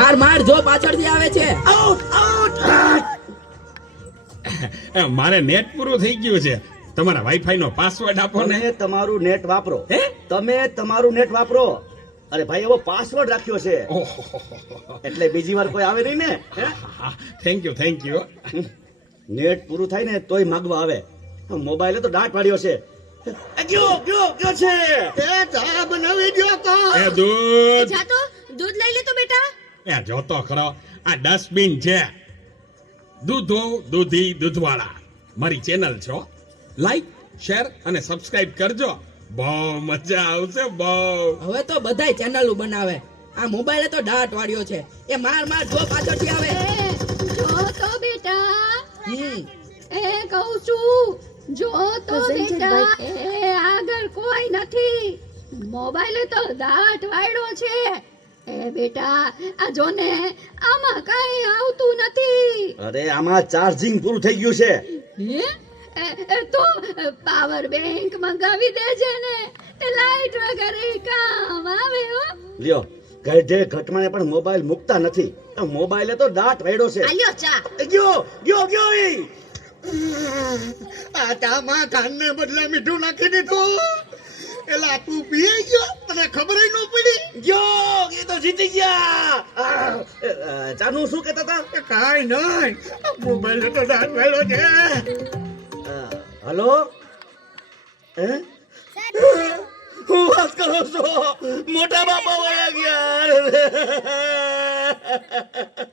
માર માર જો પાછળથી આવે છે. Out out. મારે નેટ પૂરું થઈ ગયું છે. તમારા વાઈફાઈ નો પાસવર્ડ આપો ને. તમે તમારું નેટ વાપરો. હે? તમે તમારું નેટ વાપરો. અરે ભાઈ એવો પાસવર્ડ રાખ્યો છે ઓહો, એટલે બીજી વાર કોઈ આવે નહીં ને. Thank you. નેટ પૂરું થાય ને તોય માગવા આવે. મોબાઈલે તો દાંત વાળ્યો છે. ગયો છે. એ ચા બનાવી દ્યો કો. એ દૂધ જા તો દૂધ લઈ લે તો બેટા. એ જોતો ખરો, આ ડસ્ટબિન છે. દૂધો દૂધી દૂધવાળા મારી ચેનલ છો. લાઈક શેર અને સબસ્ક્રાઇબ કરજો. બહુ મજા આવશે બહુ. હવે તો બધાય ચેનલો બનાવે. આ મોબાઈલે તો દાંત વાળ્યો છે. એ માર માર જો પાછળથી આવે. જો તો બેટા હમ. એ કહું છું જો તો બેટા એ આગળ કોઈ નથી. મોબાઈલે તો દાંત વાળ્યો છે. એ બેટા આ જો ને આમાં કઈ આવતું નથી. અરે આમાં ચાર્જિંગ પૂરું થઈ ગયું છે. હે? તો પાવર બેંક મંગાવી દેજે ને. તે લાઈટ વગર કામ આવે હો. લ્યો ગઢે ઘટમાને પણ મોબાઈલ મુકતા નથી. આ મોબાઈલે તો દાંત વાળ્યો છે. આલ્યો ચા. ગયો ઈ. આ ચામાં કાનને બદલે મીઠું નાખી દીધું. એલા તું પી ગયો તને ખબર ન પડી. ગયો એ તો જીતી ગયા. ચાનું શું કહેતા હતા? કાઈ નહીં, મોબાઈલ તો દાંત વાળ્યો છે. હલો હે હું વાત કરો છો? મોટા બાપા વયા ગયા.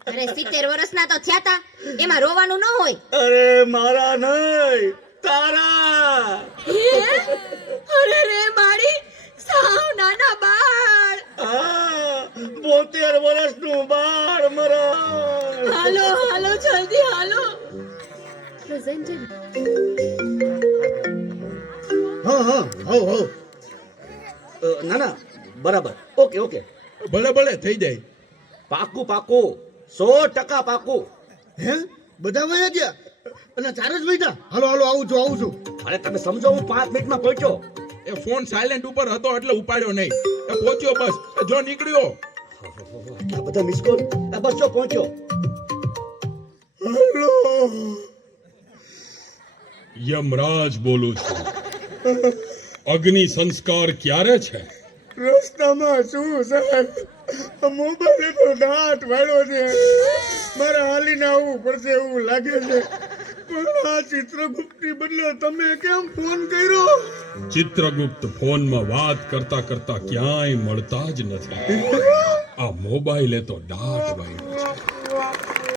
અરે 70 વર્ષના તો થયા તા. એમાં રોવાનું ન હોય. અરે મારા નહીં તારા. અરે રે મારી સાવ નાના બાળ. 72 વર્ષનું બાળ મરા. હાલો જલ્દી હાલો. હા હો ના બરાબર. ઓકે ભલે થઈ જાય. પાકું 100% પાકું. હે બધા વયા ગયા અને ચાર જ બેઠા. હાલો આવું છું. અરે તમે સમજો હું 5 મિનિટમાં પહોંચ્યો. એ ફોન સાયલેન્ટ ઉપર હતો એટલે ઉપાડ્યો નહીં. એ પહોંચ્યો બસ. એ જો નીકળ્યો. આ બધા મિસ કોલ. બસ જો પહોંચ્યો. હાલો યમરાજ બોલું છું. અગ્નિ સંસ્કાર ક્યારે છે? રસ્તામાં શું સાહેબ, મોબાઈલ તો દાંત વાળ્યો છે. મારે હાલીને આવવું પડશે એવું લાગે છે. પણ આ ચિત્રગુપ્તની બદલે તમે કેમ ફોન કર્યો? ચિત્રગુપ્ત ફોનમાં વાત કરતા કરતા ક્યાંય મળતા જ નથી. આ મોબાઈલે તો દાંત વાળ્યો છે.